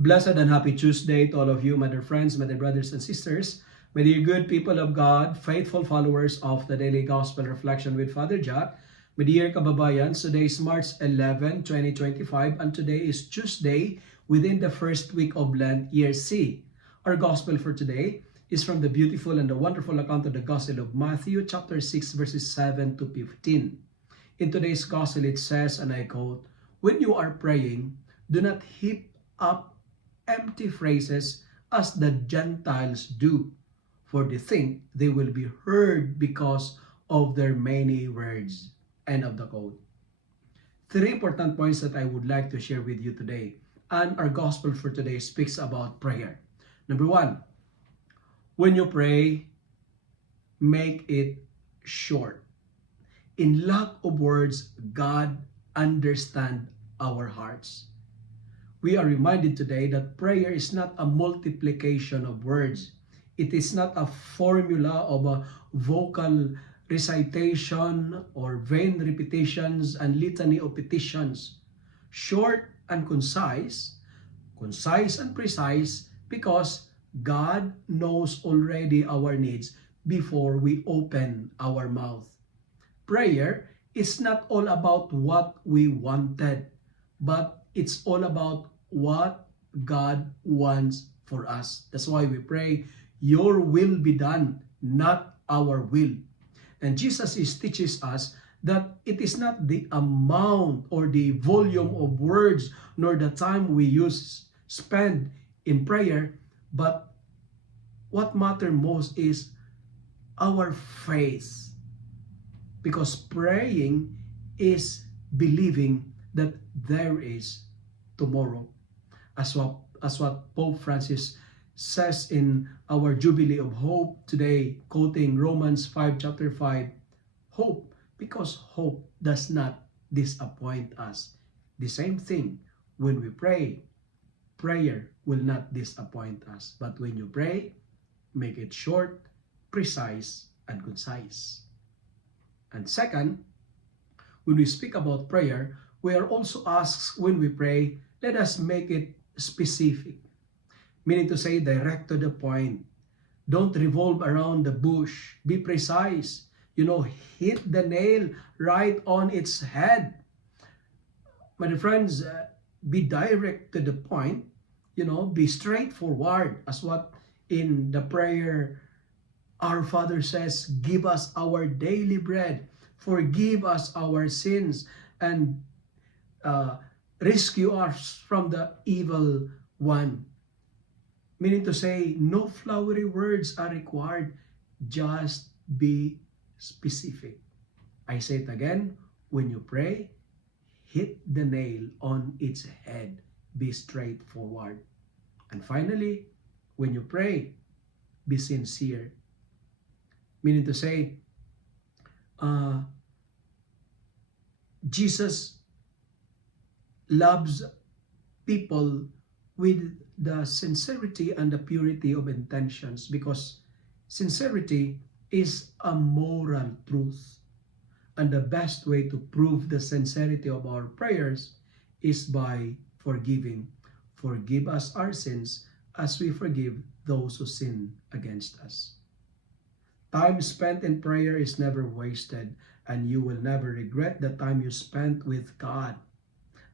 Blessed and happy Tuesday to all of you, my dear friends, my dear brothers and sisters, my dear good people of God, faithful followers of the Daily Gospel Reflection with Father Jack, my dear kababayan. Today is March 11, 2025, and today is Tuesday within the first week of Lent, Year C. Our Gospel for today is from the beautiful and the wonderful account of the Gospel of Matthew, chapter 6, verses 7 to 15. In today's Gospel, it says, and I quote, "When you are praying, do not heap up empty phrases as the Gentiles do, for they think they will be heard because of their many words." End of the quote. Three important points that I would like to share with you today. And our gospel for today speaks about prayer. Number one, when you pray, make it short. In lack of words, God understands our hearts. We are reminded today that prayer is not a multiplication of words. It is not a formula of a vocal recitation or vain repetitions and litany of petitions. Short and concise and precise, because God knows already our needs before we open our mouth. Prayer is not all about what we wanted, but it's all about what God wants for us. That's why we pray, "Your will be done, not our will." And Jesus teaches us that it is not the amount or the volume of words nor the time we spend in prayer, but what matters most is our faith. Because praying is believing that there is tomorrow. As what Pope Francis says in our Jubilee of Hope today, quoting Romans 5 chapter 5, hope, because hope does not disappoint us. The same thing when we pray, prayer will not disappoint us. But when you pray, make it short, precise, and concise. And second, when we speak about prayer, we are also asked when we pray, let us make it specific. Meaning to say, direct to the point. Don't revolve around the bush. Be precise. Hit the nail right on its head. My dear friends, be direct to the point. Be straightforward. As what in the prayer our Father says, "Give us our daily bread. Forgive us our sins. And rescue us from the evil one." Meaning to say, no flowery words are required. Just be specific. I say it again. When you pray, hit the nail on its head. Be straightforward. And finally, when you pray, be sincere. Meaning to say, Jesus loves people with the sincerity and the purity of intentions, because sincerity is a moral truth. And the best way to prove the sincerity of our prayers is by forgiving. Forgive us our sins as we forgive those who sin against us. Time spent in prayer is never wasted, and you will never regret the time you spent with God.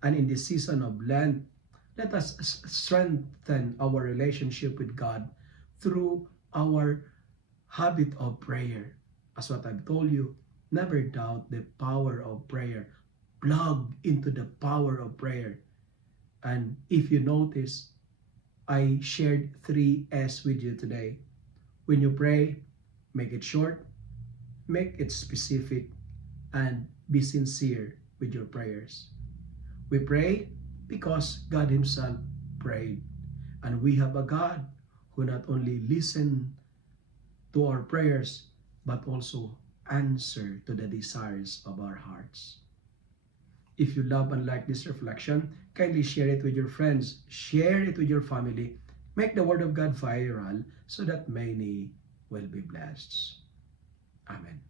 And in this season of Lent, let us strengthen our relationship with God through our habit of prayer. As what I've told you, never doubt the power of prayer. Plug into the power of prayer. And if you notice, I shared 3 S with you today. When you pray, make it short, make it specific, and be sincere with your prayers. We pray because God Himself prayed. And we have a God who not only listens to our prayers, but also answer to the desires of our hearts. If you love and like this reflection, kindly share it with your friends, share it with your family, make the Word of God viral so that many will be blessed. Amen.